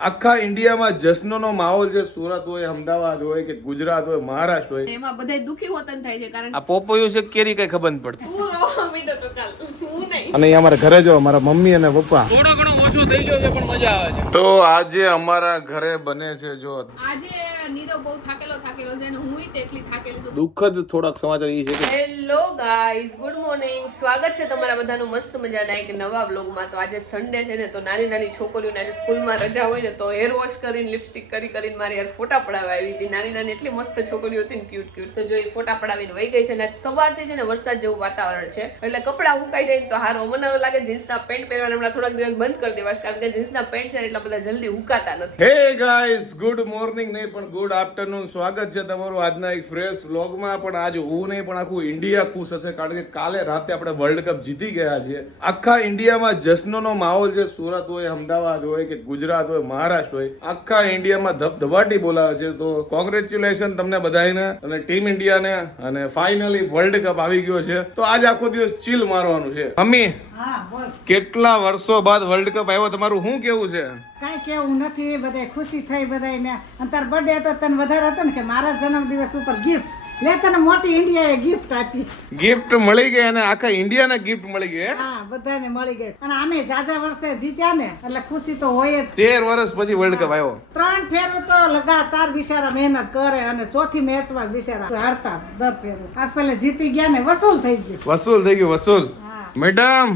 આખા ઇન્ડિયામાં જશ્નનો માહોલ છે સુરત હોય અમદાવાદ હોય કે ગુજરાત હોય મહારાષ્ટ્ર હોય. એમાં બધા દુખી વતન થાય છે કારણ આ પોપોયું છે કેરી કઈ ખબર પડતી. તું રોવા માંડ્યો તો કાલ. હું નહીં. અને અહીંયા અમારા ઘરે જો મારા મમ્મી અને પપ્પા. થોડો ઘણો ઓછો થઈ ગયું છે પણ મજા આવે છે. તો આજે અમારા ઘરે બને છે જો. આજે નીરવ બહુ થાકેલો થાકેલો છે અને હું તેટલી થાકેલી છું. દુઃખદ થોડાક સમાચાર એ છે કે હેલો ગાઈસ ગુડ મોર્નિંગ સ્વાગત છે તમારા બધાનું મસ્ત મજાના એક નવા વ્લોગમાં તો આજે સન્ડે છે ને તો નાની નાની છોકરીઓને આજે સ્કૂલમાં રજા હોય ને તો હેર વોશ કરીને લિપસ્ટિક કરી કરીને મારી યાર ફોટા પડાવવા આવી હતી. નાની નાની એટલી મસ્ત છોકરીઓ હતી ને ક્યુટ ક્યુટ તો જો એ ફોટા પડાવીને વહી ગઈ છે ને આજ સવારથી છે ને વરસાદ જેવું વાતાવરણ છે. એટલે કપડાં સુકાઈ જાય તો હારો. મને લાગે જીન્સના પેન્ટ પહેરવાના હમણાં થોડાક દિવસ બંધ કરી દેવાશ કારણ કે જીન્સના પેન્ટ છે એટલા બધા જલ્દી ઉકાતા નથી. હે ગાઈસ ગુડ મોર્નિંગ નહીં, પણ ગુડ આફ્ટરનૂન સ્વાગત છે તમારું આજના એક ફ્રેશ વ્લોગમાં પણ આજ હું નહીં, પણ આખું ઇન્ડિયા ખુશ હશે કારણ કે કાલે રાતે આપણે વર્લ્ડ કપ જીતી ગયા છીએ. આખા ઇન્ડિયામાં જશ્નનો માહોલ છે. સુરત હોય, અમદાવાદ હોય કે ગુજરાત હોય, મહારાષ્ટ્ર હોય, આખા ઇન્ડિયામાં ધબધબાટી બોલાવે છે. તો કોંગ્રેચ્યુલેશન તમને બધાને અને ટીમ ઇન્ડિયાને અને ફાઇનલી વર્લ્ડ કપ આવી ગયો છે. તો આજ આખો દિવસ ચીલ મારવાનું છે. મમ્મી કેટલા વર્ષો બાદ વર્લ્ડ કપ આવ્યો? તમારું શું કેવું છે? કાંઈ કેવું નથી બધે ખુશી થઈ બધાને અને તાર બર્થડે હતો તને વધારે હતો ને કે મારા જન્મદિવસ ઉપર ગિફ્ટ લે તને મોટી ઇન્ડિયાએ ગિફ્ટ આપી. ગિફ્ટ મળી ગઈ અને આખા ઇન્ડિયાને ગિફ્ટ મળી ગઈ હા? બધાને મળી ગઈ. અને અમે જાજા વર્ષે જીત્યા ને એટલે ખુશી તો હોય જ. તેર વર્ષ પછી વર્લ્ડ કપ આવ્યો. ત્રણ ફેરું તો લગાતાર બિચારા મહેનત કરે અને ચોથી મેચમાં બિચારા હારતા દર ફેરું. આજ પેલે જીતી ગયા ને વસૂલ થઈ ગયું. વસૂલ થઈ ગયું વસૂલ. મેડમ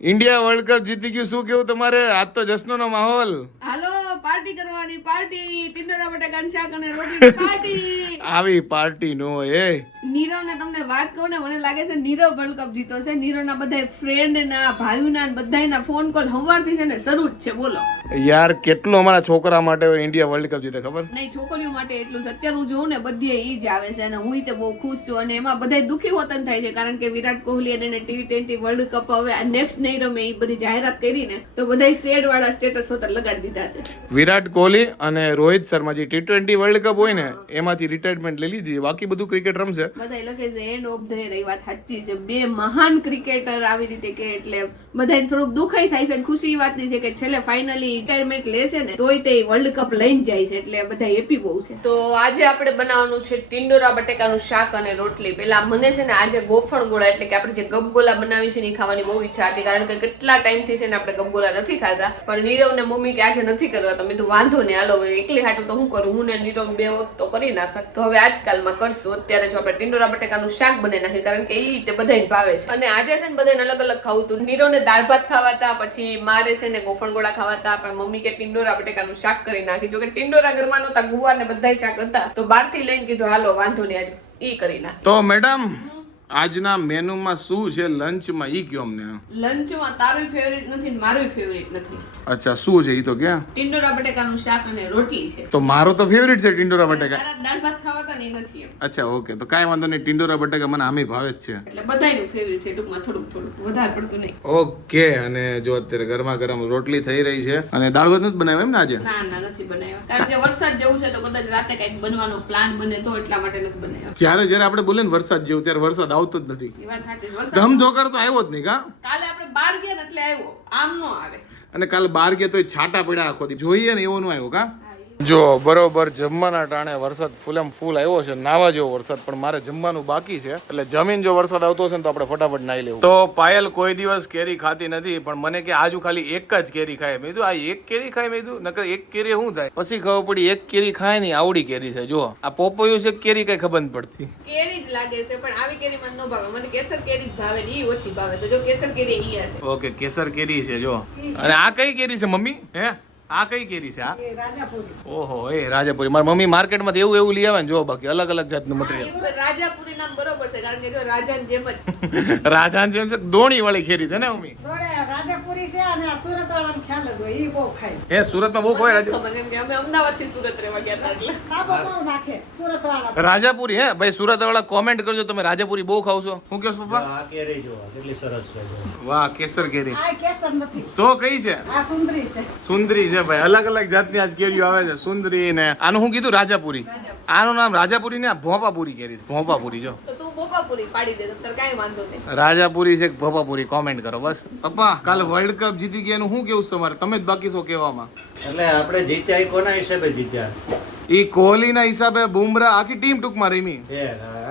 ઇન્ડિયા વર્લ્ડ કપ જીતી ગયું શું કેવું તમારે? આજ તો જશ્નો નો માહોલ. હાલો પાર્ટી કરવાની પાર્ટી. ટિંડોરા માટે શાક અને રોટી પાર્ટી. આવી પાર્ટી નો એ. નીરવ ને તમને વાત કહું ને મને લાગે છે નીરવ વર્લ્ડ કપ જીતો છે. નીરવ ના બધા ફ્રેન્ડ ના ભાઈઓના બધાના ફોન કોલ હવારથી છે ને શરૂ જ છે. બોલો. યાર કેટલું અમારા છોકરા માટે ઇન્ડિયા વર્લ્ડ કપ જીતે ખબર? નહીં છોકરીઓ માટે એટલું છે અત્યારે હું જોઉં ને બધી ઈ જ આવે છે અને હું તે બહુ ખુશ છું અને એમાં બધા દુઃખી વતન થાય છે કારણ કે વિરાટ કોહલી અને એને ટી ટ્વેન્ટી વર્લ્ડ કપ હવે નેક્સ્ટ નહીં રમે એ બધી જાહેરાત કરી ને તો બધા શેડ વાળા સ્ટેટસ હોતા લગાડી દીધા છે. વિરાટ કોહલી અને રોહિત શર્મા જે ટી ટ્વેન્ટી વર્લ્ડ કપ હોય ને એમાંથી રિટાયરમેન્ટ લઈ લીધી. બાકી બધું ક્રિકેટ રમશે. બધા લખે છે એન્ડ ઓફ ધ એ વાત સાચી છે. બે મહાન ક્રિકેટર આવી રીતે કે એટલે બધા થોડુંક દુખાઈ થાય છે ખુશી એ વાતની છે કે છેલ્લે ફાઇનલી રિટાયરમેન્ટ લેશે ને તોય તે વર્લ્ડ કપ લઈને જાય છે એટલે બધા હેપી બહુ છે. તો આજે આપણે બનાવવાનું છે ટિંડોરા બટેકાનું શાક અને રોટલી. પેલા મને છે ને આજે ગોફણ ગોળા એટલે કે આપણે જે ગપગોલા બનાવી છે ને ખાવાની બહુ ઈચ્છા હતી, કારણ કે કેટલા ટાઈમથી છે ને આપણે ગપગોલા નથી ખાધા પણ નીરવ ને મમ્મી કે આજે નથી કરવા, તો મેં તો વાંધો નહીં, હાલો એકલી હાટું તો હું કરું? હું ને નીરવ બે વખત તો કરી નાખત તો હવે આજકાલમાં કરશું. અત્યારે જો આપણે ટિંડોરા બટેકાનું શાક બનાવી નાખીએ કારણ કે એ રીતે બધાને ભાવે છે. અને આજે છે ને બધાને અલગ અલગ ખાવું હતું. નીરવને દાળ ભાત ખાવાતા, પછી મારે છે ને ગોફણ ગોળા ખાવાતા પણ મમ્મી કે ટિંડોરા બટેકાનું શાક કરી નાખી. જો કે ટિંડોરા ઘરમાં નતા ગુવાર ને બધા શાક હતા. તો બહારથી લઈને કીધું, હાલો, વાંધો નહીં, આજે ઈ કરી નાખ તો મેડમ આજના મેનુમાં શું છે? લંચમાં ઈ કયો અમને? લંચમાં તારું ફેવરિટ નથી ને મારું ફેવરિટ નથી. અચ્છા શું છે ઈ તો ક્યાં? ટિંડોરા બટેકાનું શાક અને રોટલી છે. તો મારો તો ફેવરિટ છે ટિંડોરા બટેકા. દાળ ભાત ખાવાતા ને નથી અચ્છા ઓકે. તો કાંઈ વાંધો નહીં ટિંડોરા બટેકા મને આમે ભાવે જ છે. એટલે બધાયનું ફેવરિટ છે ટૂંકમાં થોડુંક થોડુંક વધારે પડતું નહીં. ઓકે અને જો અત્યારે ગરમા ગરમ રોટલી થઈ રહી છે. અને દાળ ભાત નથી બનાવ્યો એમ ને આજે? ના ના નથી બનાવ્યો. કારણ કે વરસાદ જેવું છે તો કદાચ રાતે કંઈક બનવાનો પ્લાન બને તો એટલા માટે નથી બનાવ્યો. જ્યારે જ્યારે આપણે બોલે ને વરસાદ જેવું ત્યારે વરસાદ આવતો જ નથી. ધમધોકર તો આવ્યો જ નહીં કા? કાલે આપણે બાર ગયા એટલે આવ્યો. આમ નો આવે. અને કાલ બાર ગયા તો છાટા પડ્યા આખો જોઈએ ને એવો નો આવ્યો કા? જો બરોબર જમવાના ટાણે વરસાદ ફૂલેમ ફૂલ આવ્યો છે નાવા જેવો વરસાદ પણ મારે જમવાનું બાકી છે. એટલે જમીન જો વરસાદ આવતો હશે ને તો આપણે ફટાફટ નાઈ લેવું. તો પાયલ કોઈ દિવસ કેરી ખાતી નથી પણ મને કે આજુ ખાલી એક જ કેરી ખાય. મેં આ એક કેરી ખાય? મેં નકર એક કેરી શું થાય? પછી ખબર પડી એક કેરી ખાયની આવડી કેરી છે. જો આ પોપોયું છે કેરી કઈ ખબર પડતી. કેરી જ લાગે છે પણ આવી કેરી મને ન ભાવે. મને કેસર કેરી જ ભાવે ઈ ઓછી ભાવે. તો જો કેસર કેરી ઈ હશે ઓકે કેસર કેરી છે જો અને આ કઈ કેરી છે મમ્મી? હે? આ કઈ કેરી છે આ? ઓહો એ રાજાપુરી. મારી મમ્મી માર્કેટમાંથી એવું એવું લઈ આવે ને જો બાકી અલગ અલગ જાતનું મટીરિયલ રાજાપુરી નામ બરોબર છે કારણ કે જો રાજાની જેમ જ. રાજાન જેમ છે દોણી વાળી કેરી છે ને મમ્મી? રાજાપુરી છે અને આ સુરત વાળાનો ખ્યાલ જ હોય એ બહુ ખાય. એ સુરતમાં બહુ ખવાય રાજા ખબર એમ કે અમે અમદાવાદથી સુરત રહેવા ગયા હતા એટલે. બહુ નાખે સુરત વાળા રાજાપુરી હે? ભાઈ સુરત વાળા કોમેન્ટ કરજો તમે રાજાપુરી બહુ ખાવ છો. શું કહો છો પપ્પા? આ કેરી જો કેટલી સરસ છે વાહ કેસર કેરી. આ કેસર નથી. તો કઈ છે? આ સુંદરી છે. સુંદરી છે. ભાઈ. અલગ અલગ જાતની આજ કેરીઓ આવે છે. સુંદરી ને આનું હું કીધું? રાજાપુરી. આનું નામ રાજાપુરી ને ભોપાપુરી કેરી છે. ભોપાપુરી જો. તો તું બોપા ભપાપુરી પાડી દે તો તારે કાંઈ વાંધો નહીં. રાજાપુરી છે ભોપાપુરી? કોમેન્ટ કરો બસ. પપ્પા કાલે વર્લ્ડ કપ જીતી ગયા એનું શું કેવું છે તમારે? તમે જ બાકી છો કેવામાં એટલે આપણે જીત્યા એ કોના હિસાબે જીત્યા? એ કોહલીના હિસાબે બુમરાહ આખી ટીમ ટૂંકમાં રમી.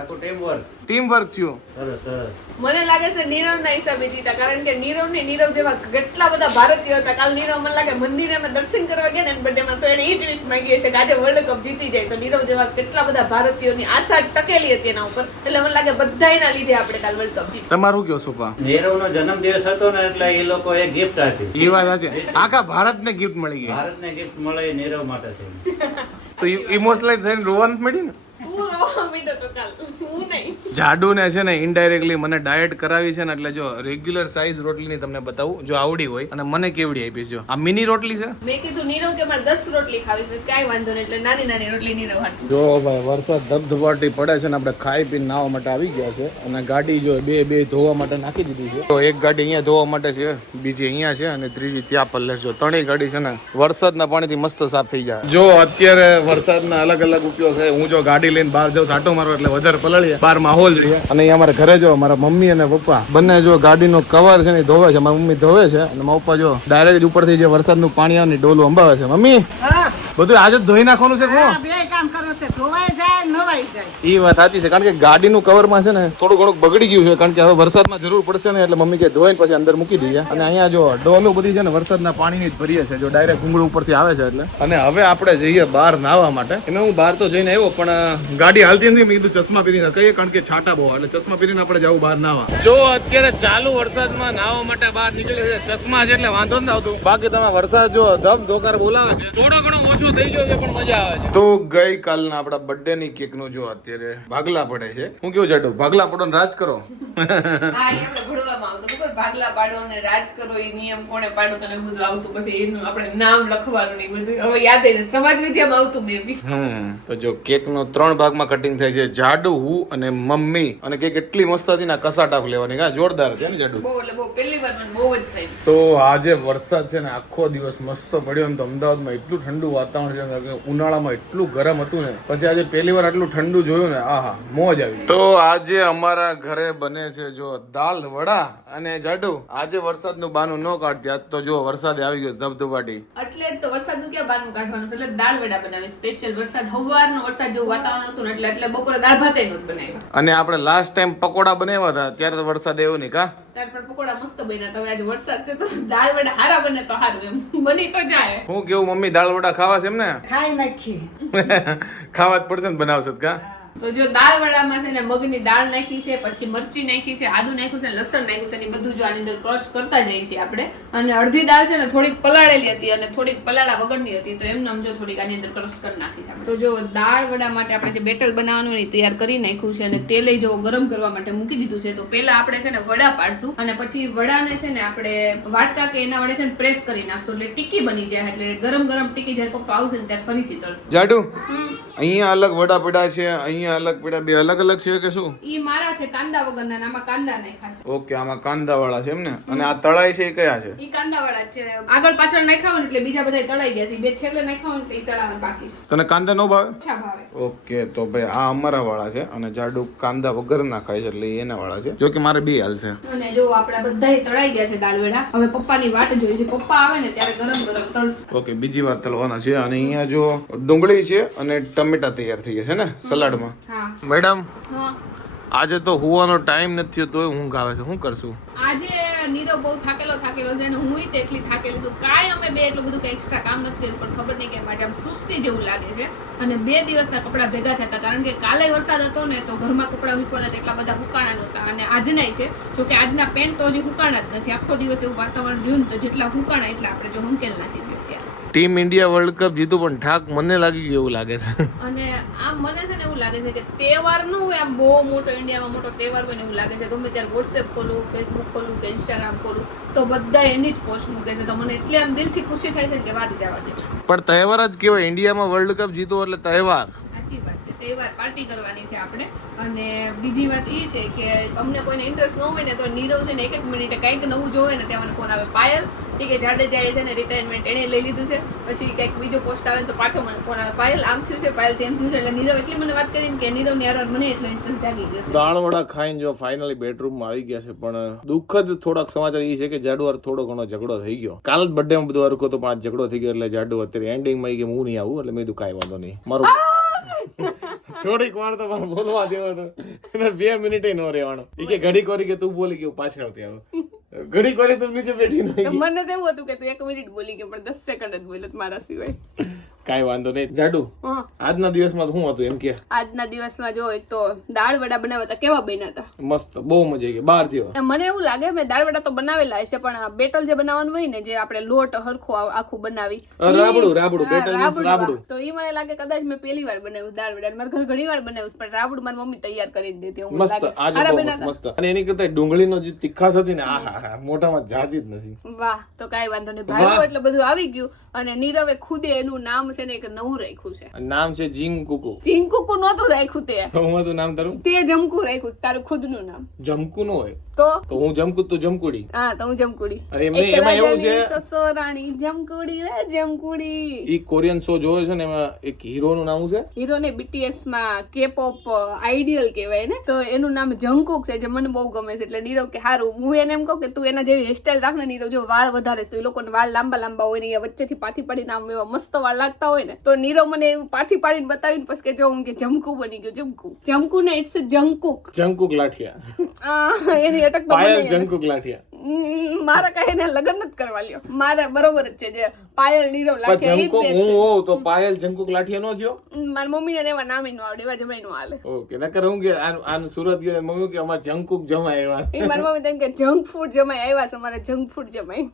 આખું ટીમ વર્ક ટીમ વર્ક થયું. સરસ સરસ. મને લાગે છે નીરવ ના હિસાબે જીતા કારણ કે નીરવ ને નીરવ જેવા કેટલા બધા ભારતીયો હતા. કાલ નીરવ મને લાગે મંદિરે અમે દર્શન કરવા ગયા ને બર્થડેમાં તો એને એ જ વિશ માંગી છે કે આજે વર્લ્ડ કપ જીતી જાય. તો નીરવ જેવા કેટલા બધા ભારતીયોની આશા ટકેલી હતી એના ઉપર. એટલે મને લાગે બધા એના લીધે આપણે કાલ વર્લ્ડ કપ જીતી તમારું કયો સુપા? નીરવ નીરવનો જન્મદિવસ હતો ને એટલે એ લોકો એ ગિફ્ટ આપી. એ વાત સાચી આખા ભારત ને ગિફ્ટ મળી ગઈ. ભારતને ગિફ્ટ મળે નીરવ માટે છે તો ઇમોશનલાઈઝ થઈને રોવાનું મળી ને? તું રોવા માંડ્યો તો કાલ. હું નહીં જાડુ ને છે ને ઇનડાયરેક્ટલી મને ડાયટ કરાવી છે ને એટલે જો રેગ્યુલર સાઈઝ રોટલીની તમને બતાવું જો આવડી હોય અને મને કેવડી આપી જો. આ મિની રોટલી છે? મેં કીધું નીરવ કે મારે દસ રોટલી ખાવી છે કાંઈ વાંધો નહીં એટલે નાની નાની રોટલી નીરવ હાટું. જો ભાઈ વરસાદ ધબધબાટી પડે છે ને આપણે ખાઈ પીને નાવા માટે આવી ગયા છે અને ગાડી જો બે બે ધોવા માટે નાખી દીધી છે. તો એક ગાડી અહીંયા ધોવા માટે છે બીજી અહીંયા છે અને ત્રીજી ત્યાં પલ્લે જો ત્રણેય ગાડી છે ને વરસાદના પાણીથી મસ્ત સાફ થઈ જાય. જો અત્યારે વરસાદના અલગ અલગ ઉપયોગ છે હું જો ગાડી લઈને બહાર જાઉં સાટો મારો એટલે વધારે પલળીએ. બહાર માહોલ જોઈએ. અને અહીંયા અમારા ઘરે જો મારા મમ્મી અને પપ્પા. બંને જો ગાડીનો કવર છે ને ધોવે છે મારી મમ્મી ધોવે છે. અને મારા પપ્પા જો ડાયરેક્ટ ઉપરથી જે વરસાદનું પાણી આવે ને ડોલું અંબાવે છે. મમ્મી બધું આજે જ ધોઈ નાખવાનું છે કોણ? કામ બગડી ગયું જરૂર પડશે ને, એટલે મમ્મી કે ધોઈને પછી અંદર મૂકી અહીંયા જો ડોલું ભરીએ છે ડાયરેક્ટ કુંગળું ઉપરથી હવે આપણે બહાર નાહવા માટે. હું બહાર તો જઈને આવ્યો, પણ ગાડી હાલતી નથી, મેં ચશ્મા પહેરીને કહીએ કારણ કે છાંટા બહુ એટલે ચશ્મા પહેરીને આપણે જવું બહાર નાહવા. જો અત્યારે ચાલુ વરસાદમાં નાહવા માટે બહાર નીકળે છે, ચશ્મા છે એટલે વાંધો નથી બાકી તમે વરસાદ જો ધબ ધોકાર બોલાવે છે, થોડો ઘણો ઓછો થઈ ગયો પણ મજા આવે છે. તો ગઈ કાલના આપણા બર્થડે ની કેકનું જો અત્યારે ભાગલા પડે છે. હું કેવું જાડુ? ભાગલા પડો ને રાજ કરો. ભાગલા પાડો અને રાજ કરો એ નિયમ કોણે પાડો તને બધું આવતું. પછી એનું આપણે નામ લખવાનું ને બધું. હવે યાદ નથી સમાજ વિદ્યામાં આવતું મે હમ તો જો કેક નો ત્રણ ભાગમાં કટિંગ થાય છે. જાડુ હું અને મમ્મી. અને કેક એટલી મસ્ત હતી ને કસાટા લેવાની. હા જોરદાર છે ને જાડુ? બહુ એટલે બહુ પહેલી વાર મને બહુ જ ખાઈ તો આજે વરસાદ છે ને આખો દિવસ મસ્ત પડ્યો ને તો અમદાવાદમાં એટલું ઠંડુ વાતાવરણ છે ઉનાળામાં એટલું ગરમ હતું ને પછી આજે પહેલી વાર આટલું ઠંડુ જોયું ને આહા મોજ આવી તો આજે અમારા ઘરે બને છે જો દાલ વડા અને જાડુ. આજે વરસાદનું બાનું ન કાઢતી આજ તો જો વરસાદ આવી ગયો ધબધબાટી. એટલે તો વરસાદનું ક્યાં બાનું કાઢવાનું એટલે દાળ વડા બનાવી સ્પેશિયલ વરસાદ હવારનો વરસાદ જેવું વાતાવરણ હતું એટલે એટલે બપોરે દાળ ભાતે નહોતું બનાવ્યું. અને આપણે લાસ્ટ ટાઈમ પકોડા બનાવ્યા હતા ત્યારે તો વરસાદ એવું નહીં કા? ત્યાર પણ પકોડા મસ્ત બન્યા તો આજે વરસાદ છે તો દાળ વડા હારા બને તો સારું એમ. બની તો જાય. હું કેવું મમ્મી દાળ વડા ખાવા છે એમ ને ખાઈ નાખી. ખાવા જ પડશે ને બનાવશે તો કા? તો જો દાળ વડામાં છે ને મગની દાળ નાખી છે પછી મરચી નાખી છે આદુ નાખ્યું છે લસણ નાખ્યું છે એ બધું જો આની અંદર ક્રશ કરતા જઈએ છીએ આપણે. અને અડધી દાળ છે ને થોડીક પલાળેલી હતી અને થોડીક પલાળા વગરની હતી તો એમને જો થોડીક આની અંદર ક્રશ કરી નાખી છે તો જો દાળ વડા માટે આપણે જે બેટર બનાવવાનું એ તૈયાર કરી નાખ્યું છે અને તેલે જો ગરમ કરવા માટે મૂકી દીધું છે તો પહેલા આપણે છે ને વડા પાડશું અને પછી વડાને છે ને આપણે વાટકા કે એના વડે છે ને પ્રેસ કરી નાખશું એટલે ટીકી બની જાય એટલે ગરમ ગરમ ટીકી જ્યારે પપ્પા આવશે ને ત્યારે ફરીથી તળશું. જાડુ અહીંયા અલગ વડા પડ્યા છે અહીંયા અલગ પીડા બે અલગ અલગ છે કે શું? ઈ મારા છે કાંદા વગરના આમાં કાંદા નાખ્યા છે. ઓકે આમાં કાંદા વાળા છે એમ ને? અને આ તળાઈ છે એ કયા છે? ઈ કાંદા વાળા છે. આગળ પાછળ નાખ્યા એટલે બીજા બધા તળાઈ ગયા છે. બે છેલ્લે નાખ્યા ને તો ઈ તળાવવા બાકી છે. તને કાંદા નો ભાવે? અચ્છા ભાવે. ઓકે તો ભાઈ આ અમારા વાળા છે અને જાડુ કાંદા વગર ના ખાય છે એટલે એના વાળા છે. જો કે મારે બે હાલ છે. અને જો આપડા બધાય તળાઈ ગયા છે દાલ વડા હવે પપ્પાની વાટ જોઈ. છે પપ્પા આવે ને ત્યારે ગરમ ગરમ તળશે. ઓકે બીજી વાર તળવાના છે. અને અહીંયા જો ડુંગળી છે અને ટમેટા તૈયાર થઈ ગયા છે ને સલાડમાં. મેડમ હા. આજે તો હુવાનો ટાઈમ નથી થયો તોય ઊંઘ આવે છે. શું કરશું? આજે નીરવ બહુ થાકેલો થાકેલો છે અને હું તેટલી થાકેલી છું. કાંઈ અમે બે એટલું બધું કઈ એક્સ્ટ્રા કામ નથી કર્યું પણ ખબર નહીં કે આજે આમ સુસ્તી જેવું લાગે છે. અને બે દિવસના કપડાં ભેગા થયા હતા કારણ કે કાલે વરસાદ હતો ને તો ઘરમાં કપડાં મૂકવાના એટલા બધા હુકાણા નહોતા. અને આજનાય છે જો કે આજના પેન્ટ તો હજી હુકાણા જ નથી. આખો દિવસ એવું વાતાવરણ રહ્યું તો જેટલા હુકાણા એટલા આપણે જો હંકેલ નાખી ટીમ ઇન્ડિયા વર્લ્ડ કપ જીતું પણ ઠાક મને લાગી ગયું એવું લાગે છે. અને આમ મને છે ને એવું લાગે છે કે તહેવાર નો હોય આમ બહુ મોટો ઇન્ડિયામાં મોટો તહેવાર હોય ને એવું લાગે છે. ગમે ત્યારે વોટ્સએપ ખોલું ફેસબુક ખોલું કે ઇન્સ્ટાગ્રામ ખોલું તો બધા એની જ પોસ્ટ મૂકે છે. તો મને એટલે આમ દિલથી ખુશી થાય છે કે વાત જવા દે પણ તહેવાર જ કેવાય ઇન્ડિયામાં વર્લ્ડ કપ જીતો એટલે તહેવાર. સાચી વાત છે. તહેવાર પાર્ટી કરવાની છે આપણે. અને બીજી વાત એ છે કે અમને કોઈને ઇન્ટરેસ્ટ ન હોય ને તો નીરવ છે ને એક એક મિનિટે કંઈક નવું જોવે ને ત્યાં મને ફોન આવે. પાયલ એ કે જાડેજાએ છે ને રિટાયરમેન્ટ એણે લઈ લીધું છે. પછી કંઈક બીજો પોસ્ટ આવે તો પાછો મને ફોન આવે. પાયલ આમ થયું છે? પાયલ તેમ થયું છે? એટલે નીરવ એટલી મને વાત કરીને કે નીરવની આરોર મને એટલો ઇન્ટરેસ્ટ જાગી ગયો છે. દાળ વડા ખાઈને જો ફાઇનલી બેડરૂમમાં આવી ગયા છે પણ દુઃખદ થોડાક સમાચાર એ છે કે જાડુઆર થોડો ઘણો ઝઘડો થઈ ગયો. કાલ જ birthday માં બધું અરખો તો પણ આજ ઝઘડો થઈ ગયો એટલે જાડુ અત્યારે એન્ડિંગમાં કે હું નહીં આવું એટલે મેં કીધું કાંઈ વાંધો નહીં. મારું થોડીક વાર તો મને બોલવા દેવો તો બે મિનિટે નો રહેવાનો. એ કે ઘડીક વાર કે તું બોલી ગયો પાછળ આવતી આવું. ઘડીક વારી તું નીચે બેઠી નહીં. મને તો એવું હતું કે તું એક મિનિટ બોલી કે પણ દસ સેકન્ડ જ બોલ્યો મારા સિવાય. કાંઈ વાંધો નહીં. જાડુ આજના દિવસમાં શું હતું એમ કે? આજના દિવસમાં જો એક તો દાળ વડા બનાવ્યા હતા કેવા બન્યા હતા? મસ્ત બહુ મજા આવી બાર જેવા. મને એવું લાગે મેં દાળ વડા તો બનાવેલા છે પણ બેટલ જે બનાવવાનું હોય ને જે આપણે લોટ હરખો આખું બનાવી રાબડું, રાબડું. બેટલ રાબડું. તો એ મને લાગે કદાચ મેં પહેલી વાર બનાવ્યું દાળ વડા મારા ઘર ઘણી વાર બનાવ્યું પણ રાબડું મારી મમ્મી તૈયાર કરી જ દેતી મસ્ત આજે મસ્ત અને એની કરતા ડુંગળીનો જે તીખાસ હતી ને આ હા હા મોઢામાં જાજી જ નથી. વાહ તો કાંઈ વાંધો નહીં. ભાઈ એટલે બધું આવી ગયું અને નીરવે ખુદે એનું નામ છે ને એક નવું રાખ્યું છે. નામ છે જીંગ કુકુ. ચીંકુકુ નહોતું રાખ્યું તે. હું હતું નામ તારું? તે જમકુ રાખ્યું તારું ખુદનું નામ. જમકુ નું હોય. તો? તો હું જમકુ તું જમકુડી. હા તો હું જમકુડી. અરે એમને એમાં એવું છે સસોરાણી જમકુડી રે જમકુડી. ઈ કોરિયન શો જોયો છે ને એમાં એક હીરો નું નામ છે? હીરો ને બીટીએસમાં કે પોપ આઈડિયલ કહેવાય ને? તો એનું નામ જંકુક છે જે મને બહુ ગમે છે. એટલે નીરવ કે હારું હું એને એમ કહું કે તું એના જેવી હેરસ્ટાઈલ રાખ ને નીરવ જો વાળ વધારે તો એ લોકોને વાળ લાંબા લાંબા હોય ને એ વચ્ચેથી પાથી પાડીને આમ એવા મસ્ત વાળ લાગતા હોય ને? તો નીરવ મને એવું પાથી પાડીને બતાવીને પછી કે જો હું કે જમકુ બની ગયું જમકુ. જમકુ ને ઇટ્સ જમકુક જમકુક લાઠિયા. એની અટક તો પાયલ જંકુક લાઠિયા. મારે એને લગ્ન નથી કરવા લ્યો. મારા બરોબર જ છે જે પાયલ નીરવ લાઠિયા લાગે એ જ હું હોઉં તો પાયલ જંકુક લાઠિયા નો થયો? મારી મમ્મીને ને એવા નામે નો આવડે એવા જમાઈ નો હાલે. ઓકે નકર હું કે આન સુરત ગયો મમ્મી કે અમાર જંકુક જમાય એવા એ મારા મમ્મી તેમ કે જંક ફૂડ જમાય આવ્યા છે અમારે જંક ફૂડ જમાય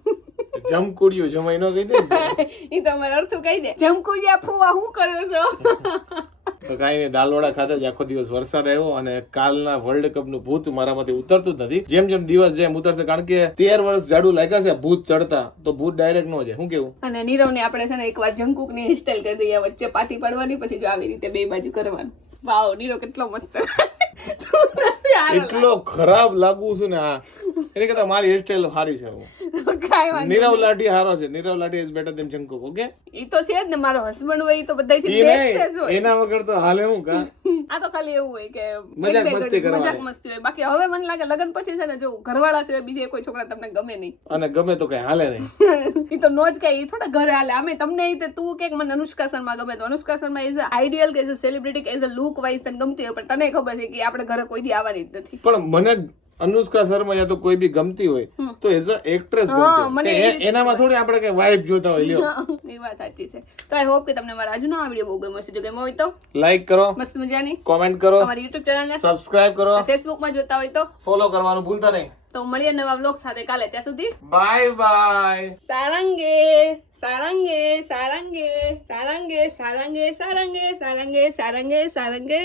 જમકુડિયું જમાય નો કહી દે એ તો અમારે અર્થું કહી દે. જમકુડિયા ફૂવા હું કર્યો છો? તો કાંઈ નહીં દાલવડા ખાતે જ આખો દિવસ વરસાદ આવ્યો અને કાલના વર્લ્ડ કપનું ભૂત મારામાંથી ઉતરતું જ નથી. જેમ જેમ દિવસ જેમ ઉતરશે કારણ કે તેર વર્ષ જાડું લાગ્યા છે ભૂત ચડતા. તો ભૂત ડાયરેક્ટ નો જાય. શું કેવું? અને નીરવ ને આપણે છે ને એકવાર જંકુકની હેરસ્ટાઈલ કરી દઈએ વચ્ચે પાતી પાડવાની પછી જો આવી રીતે બે બાજુ કરવાનું. વાવ નીરવ કેટલો મસ્ત. એટલો ખરાબ લાગુ છું ને આ. એને કરતા મારી હેરસ્ટાઈલ સારી છે હું. કાંઈ વાંધો નીરવ લાઠી હારો છે. Nirav Lathi is better than Jungkook okay ઈ તો છે જ ને મારો હસબન્ડ હોય તો બધાથી ઈ બેસ્ટ જ હોય. એના વગર તો હાલે હું કા? આ તો ખાલી એવું હોય કે મજાક મસ્તી કરવા મજાક મસ્તી હોય. બાકી હવે મને લાગે લગન પછી છે ને જો ઘરવાળા સિવાય બીજે કોઈ છોકરા તમને ગમે નહીં. અને ગમે તો કઈ હાલે નહીં. ઈ તો નો જ કઈ ઈ થોડા ઘરે હાલે. અમે તમને ઈ તે તું કે મને અનુષ્કા શર્મા ગમે તો. અનુષ્કા શર્મા ઇઝ આઈડિયલ કે as a celebrity as a look wise તને ગમતી હોય પણ તને ખબર છે કે આપણે ઘરે કોઈ દી આવવાની જ નથી. પણ મને અનુષ્કા શર્મા યા તો કોઈ બી ગમતી હોય તો એઝ અ એક્ટ્રેસ ગમતી એનામાં થોડી આપણે કઈ વાઇબ જોતા હોય લ્યો. એ વાત સાચી છે. તો આઈ હોપ કે તમને મારા આજનો આ વિડિયો બહુ ગમ્યો છે જો ગમ્યો હોય તો લાઈક કરો મસ્ત મજાની કોમેન્ટ કરો અમારી યુટ્યુબ ચેનલને સબસ્ક્રાઇબ કરો. ફેસબુકમાં જોતા હોય તો ફોલો કરવાનું ભૂલતા નહીં. તો મળીએ નવા વ્લોગ સાથે કાલે. ત્યાં સુધી બાય બાય સારંગે સારંગે સારંગે સારંગે સારંગે સારંગે સારંગે સારંગે સારંગે.